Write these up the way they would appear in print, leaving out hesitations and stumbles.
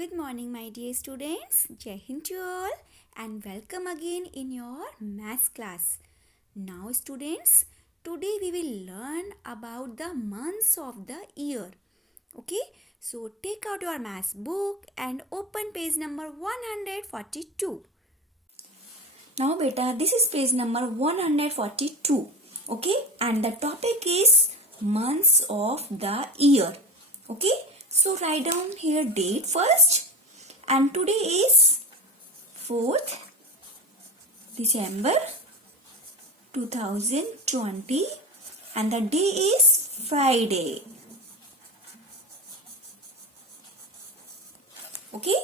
Good morning, my dear students. Jai Hind to all and welcome again in your maths class. Now, students, today we will learn about the months of the year. Okay, so take out your maths book and open page number 142. Now, beta, this is page number 142. Okay, and the topic is months of the year. Okay, so write down here date first, and today is 4th December 2020 and the day is Friday. Okay,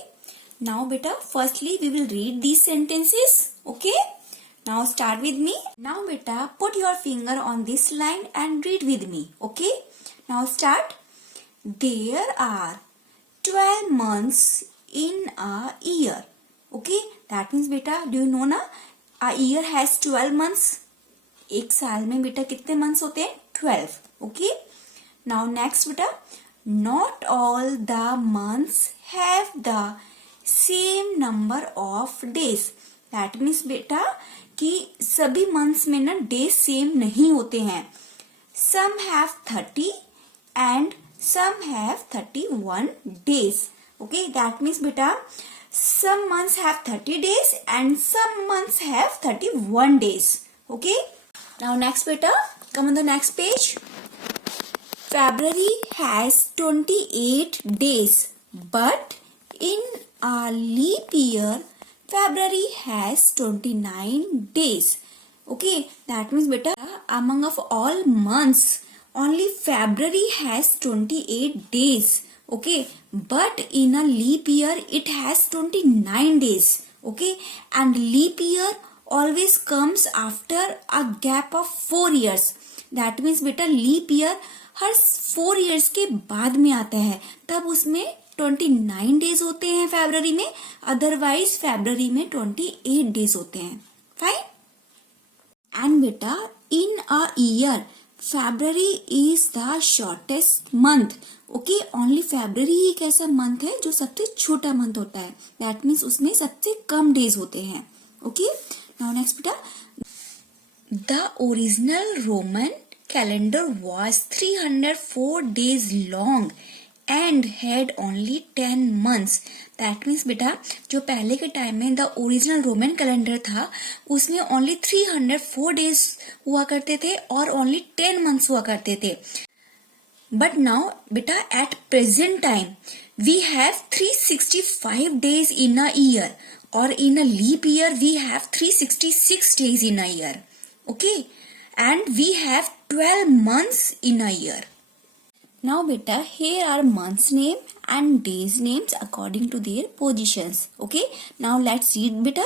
now beta, firstly we will read these sentences. Okay, now start with me. Now beta, put your finger on this line and read with me. Okay, now start. There are 12 months in a year. Okay, that means beta, do you know na, a year has 12 months. एक साल में बेटा कितने months होते हैं? 12. Okay, now next beta, not all the months have the same number of days. That means बेटा कि सभी months में ना days same नहीं होते हैं. Some have 30 and some have 31 days. Okay, that means beta some months have 30 days and some months have 31 days. Okay, now next beta, come on the next page. February has 28 days, but in a leap year February has 29 days. Okay, that means beta among of all months only February has 28 days. Okay, but in a leap year it has 29 days. Okay, and leap year always comes after a gap of 4 years. That means beta leap year her 4 years के बाद में आता है, तब उसमें 29 days होते हैं फरवरी में, अदरवाइज फरवरी में 28 days होते हैं. फाइन. एंड बेटा in a year February is the shortest month. Okay, only February एक ऐसा month है जो सबसे छोटा month होता है. That means उसमें सबसे कम days होते हैं. Okay, now next बेटा, the original Roman calendar was 304 days long and had only 10 months. That means बेटा जो पहले के टाइम में द ओरिजिनल रोमन कैलेंडर था उसमें ओनली 304 डेज हुआ करते थे और ओनली 10 मंथ्स हुआ करते थे. बट नाउ बेटा at present time we have 365 days in a year और in a leap year we have 366 days in a year. Okay, and we have 12 months in a year. Now beta, here are months name and days names according to their positions. Okay, now let's read beta.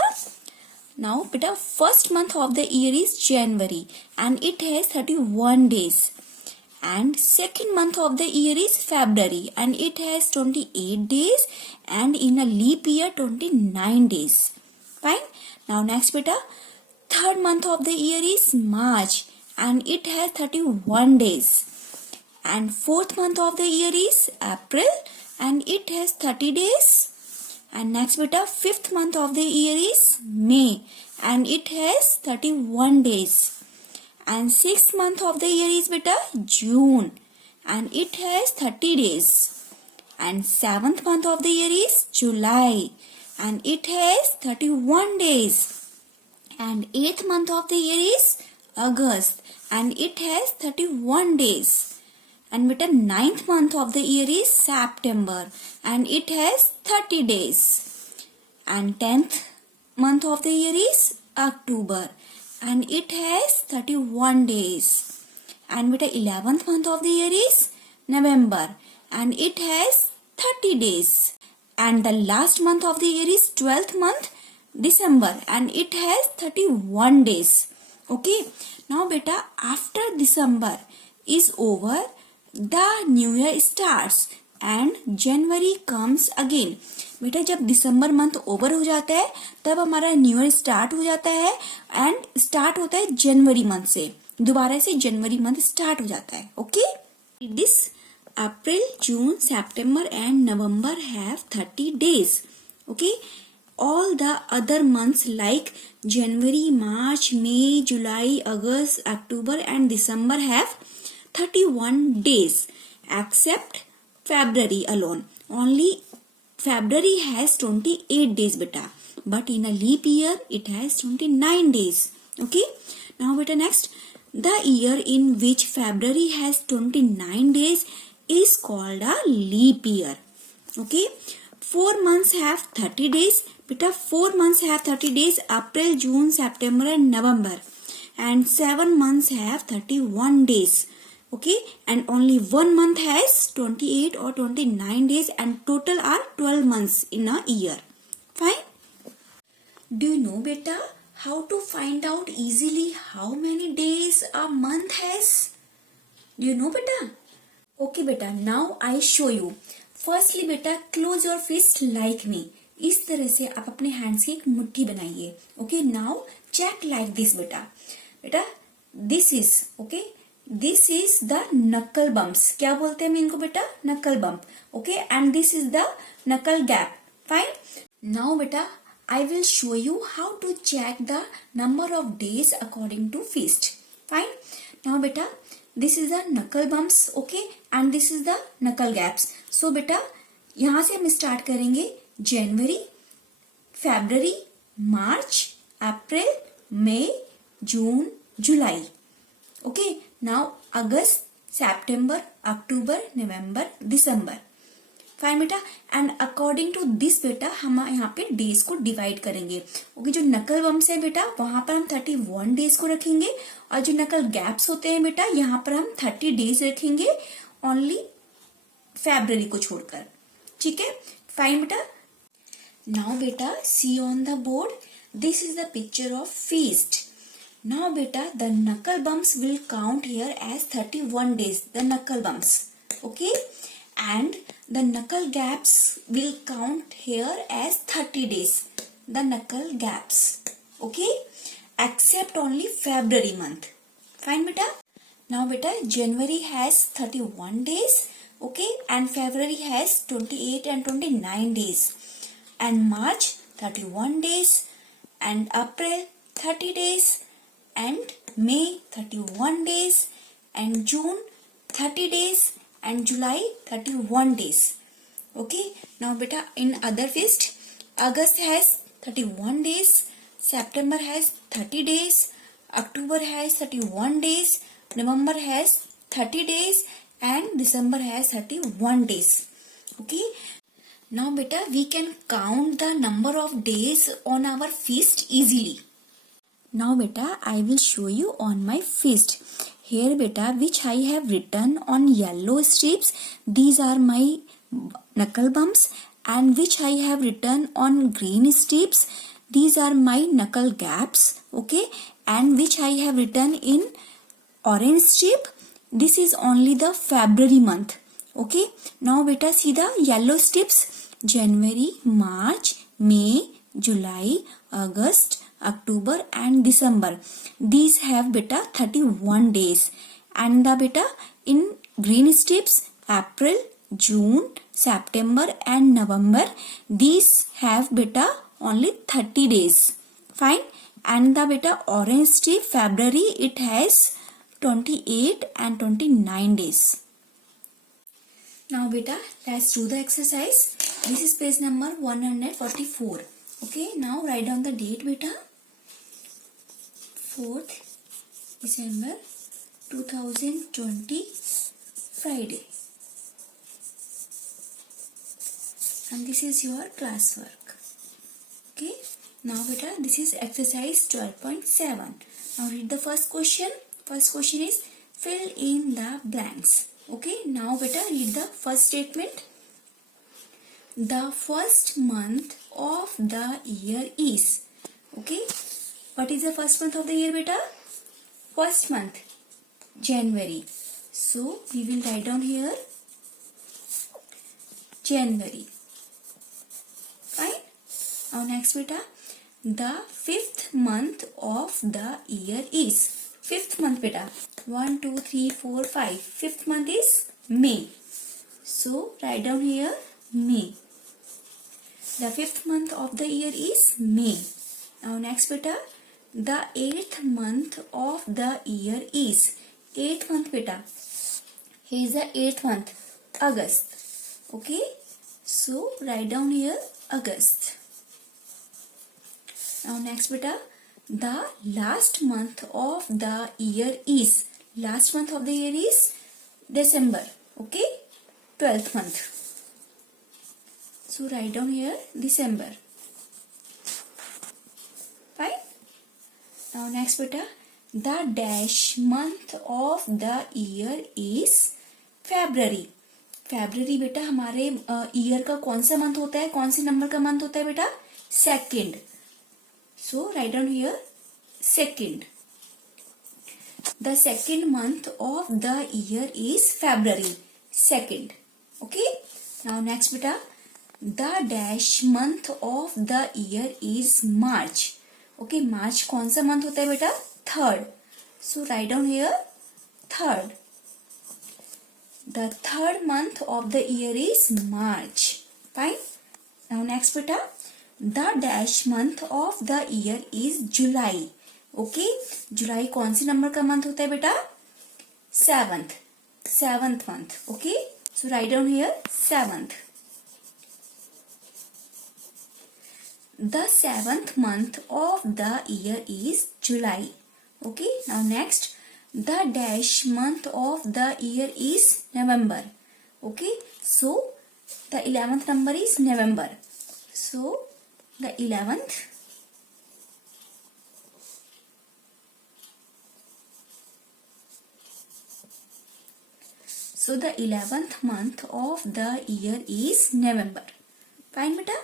Now beta, first month of the year is January and it has 31 days. And second month of the year is February and it has 28 days and in a leap year 29 days. Fine. Now next beta, third month of the year is March and it has 31 days. And fourth month of the year is April and it has 30 days. And next beta, fifth month of the year is May and it has 31 days. And sixth month of the year is beta June and it has 30 days. And seventh month of the year is July and it has 31 days. And eighth month of the year is August and it has 31 days. And beta ninth month of the year is September and it has 30 days. And 10th month of the year is October and it has 31 days. And beta 11th month of the year is November and it has 30 days. And the last month of the year is 12th month December and it has 31 days. Okay, now beta after December is over, the new year starts and January comes again. बेटा जब दिसंबर month over हो जाता है तब हमारा new year start हो जाता है एंड स्टार्ट होता है जनवरी मंथ से, दोबारा से जनवरी मंथ स्टार्ट हो जाता है. Okay, this April, June, September and November have 30 days. Okay. All the other months like January, March, May, July, August, October and December have 31 days except February alone. Only February has 28 days beta. But in a leap year it has 29 days. Okay. Now beta next. The year in which February has 29 days is called a leap year. Okay. 4 months have 30 days. Beta 4 months have 30 days. April, June, September and November. And 7 months have 31 days. Okay. And only 1 month has 28 or 29 days and total are 12 months in a year. Fine. Do you know beta how to find out easily how many days a month has? Do you know beta? Okay beta, now I show you. Firstly beta, close your fist like me. इस तरह से आप अपने hands की एक मुट्ठी बनाइए. Okay, now check like this beta. बेटा, this is okay. This is the knuckle bumps. क्या बोलते हैं हम इनको बेटा? Knuckle bump. Okay, and this is the knuckle gap. Fine. Now beta, I will show you how to check the number of days according to fist. Fine. Now beta, this is the knuckle bumps, okay, and this is the knuckle gaps. So beta, यहाँ से हम start करेंगे January, February, March, April, May, June, July. Okay. Now August, September, October, November, December. Fine बेटा. And according to this बेटा हम यहाँ पे days को डिवाइड करेंगे. ओके, जो नकल बम्स है बेटा वहां पर हम 31 डेज को रखेंगे और जो नकल गैप्स होते हैं बेटा यहाँ पर हम 30 डेज रखेंगे ओनली फेब्रुअरी को छोड़कर. ठीक है. फाइन बेटा. नाउ बेटा see on the board, this is the picture of fist. Now बेटा the knuckle bumps will count here as 31 days. The knuckle bumps. Okay. And the knuckle gaps will count here as 30 days. The knuckle gaps. Okay. Except only February month. Fine beta. Now beta January has 31 days. Okay. And February has 28 and 29 days. And March 31 days. And April 30 days. And May 31 days. And June 30 days. And July 31 days. Okay. Now beta in other fist, August has 31 days, September has 30 days, October has 31 days, November has 30 days and December has 31 days. Okay. Now beta we can count the number of days on our fist easily. Now beta I will show you on my fist. Here beta which I have written on yellow strips, these are my knuckle bumps, and which I have written on green strips, these are my knuckle gaps. Okay. And which I have written in orange strip, this is only the February month. Okay. Now beta see the yellow strips, January, March, May, July, August, October and December. These have beta 31 days. And the beta in green strips, April, June, September and November, these have beta only 30 days. Fine. And the beta orange strip, February, it has 28 and 29 days. Now beta let's do the exercise. This is page number 144. Okay. Now write down the date beta. 4th December 2020 Friday. And this is your classwork. Okay. Now beta this is exercise 12.7. Now read the first question. First question is fill in the blanks. Okay. Now beta read the first statement. The first month of the year is. Okay. What is the first month of the year beta? First month January. So we will write down here January. Fine. Now next beta, the fifth month of the year is. Fifth month beta, 1 2 3 4 5. Fifth month is May. So write down here May. The 5th month of the year is May. Now next beta, the 8th month of the year is 8th month beta. Here is the 8th month, August. Okay, so write down here August. Now next beta, the last month of the year is, last month of the year is December. Okay, 12th month. So write down here December. Fine. Now next beta, the dash month of the year is February. February बेटा हमारे year का कौन सा month होता है, कौन से number का मंथ होता है बेटा? Second. So write down here second. The second month of the year is February. Second. Okay. Now next beta, the dash month of the year is March. Okay, March कौन सा month होता है बेटा? Third. So write down here third. The third month of the year is March. Fine. Now next beta, the dash month of the year is July. Okay, जुलाई कौन सी number का month होता है बेटा? Seventh month. Okay, so write down here seventh. The 7th month of the year is July. Okay, now next, the dash month of the year is November. Okay, so the 11th number is November. So the 11th. So the 11th month of the year is November. Fine beta.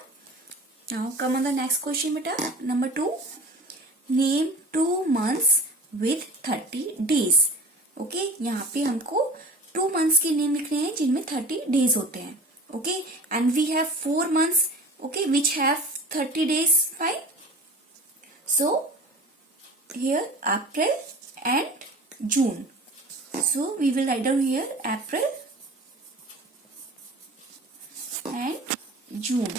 Now come on the next question beta. Number 2. Name 2 months with 30 days. Okay, यहाँ पे हमको 2 months के name लिखने हैं जिनमें 30 days होते हैं. Okay, and we have 4 months. Okay, which have 30 days. Fine. So here April and June. So we will write down here April and June.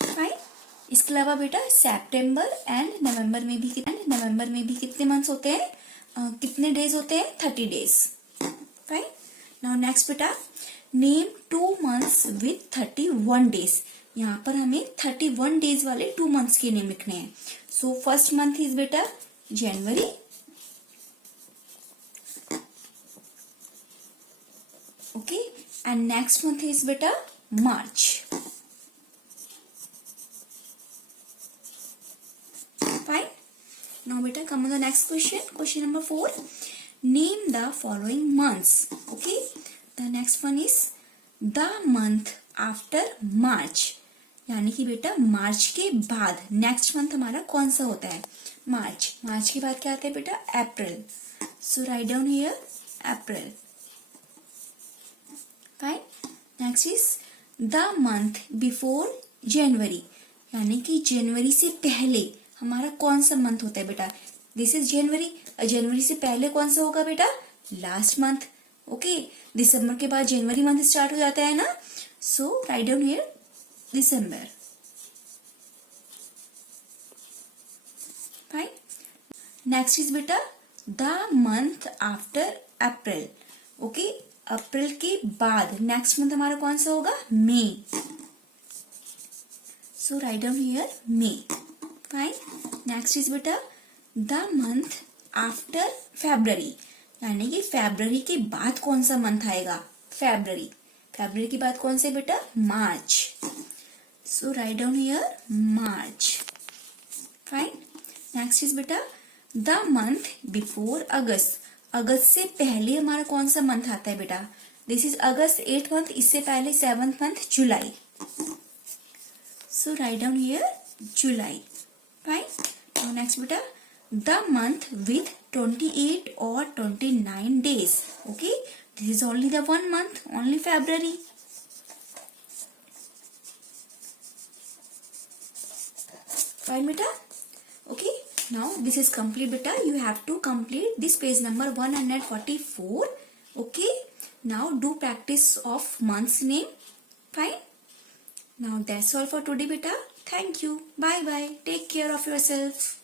Fine. इसके अलावा बेटा सितंबर एंड नवंबर में भी कितने मंथ्स होते हैं, कितने डेज होते हैं? 30 डेज. फाइन. नाउ नेक्स्ट बेटा, नेम 2 मंथ्स विथ 31 डेज. यहाँ पर हमें 31 डेज वाले 2 मंथ्स के नेम लिखने हैं. सो फर्स्ट मंथ इज बेटा January. Okay, and next month is बेटा March. Fine. Now beta come on the next question. Question number 4. Name the following months. Okay. The next one is the month after March. यानी कि बेटा मार्च के बाद next month हमारा कौन सा होता है? मार्च. मार्च के बाद क्या आता है बेटा? April. So write down here April. Fine. Next is the month before January. यानी कि जनवरी से पहले हमारा कौन सा मंथ होता है बेटा? दिस इज जनवरी. जनवरी से पहले कौन सा होगा बेटा? Last month. ओके, दिसंबर के बाद जनवरी मंथ स्टार्ट हो जाता है ना. So write down here December. Fine. Next is बेटा the month after April. Okay, अप्रैल के बाद नेक्स्ट मंथ हमारा कौन सा होगा? मई. So write down here May. Fine. Next is बेटा द मंथ आफ्टर फेब्रुअरी. यानी कि फेब्रुअरी के बाद कौन सा मंथ आएगा? फेब्रुअरी. फेब्रुअरी के बाद कौन से बेटा? March. So write down here March. Fine. Next is बेटा द मंथ बिफोर अगस्त. अगस्त से पहले हमारा कौन सा मंथ आता है बेटा? This is August 8th month. इससे पहले 7th मंथ जुलाई. So write down here July. Fine. Now next beta, the month with 28 or 29 days. Okay, this is only the one month, only February. Fine beta. Okay, now this is complete beta. You have to complete this page number 144. Okay, Now do practice of month's name. Fine. Now that's all for today beta. Thank you. Bye bye. Take care of yourself.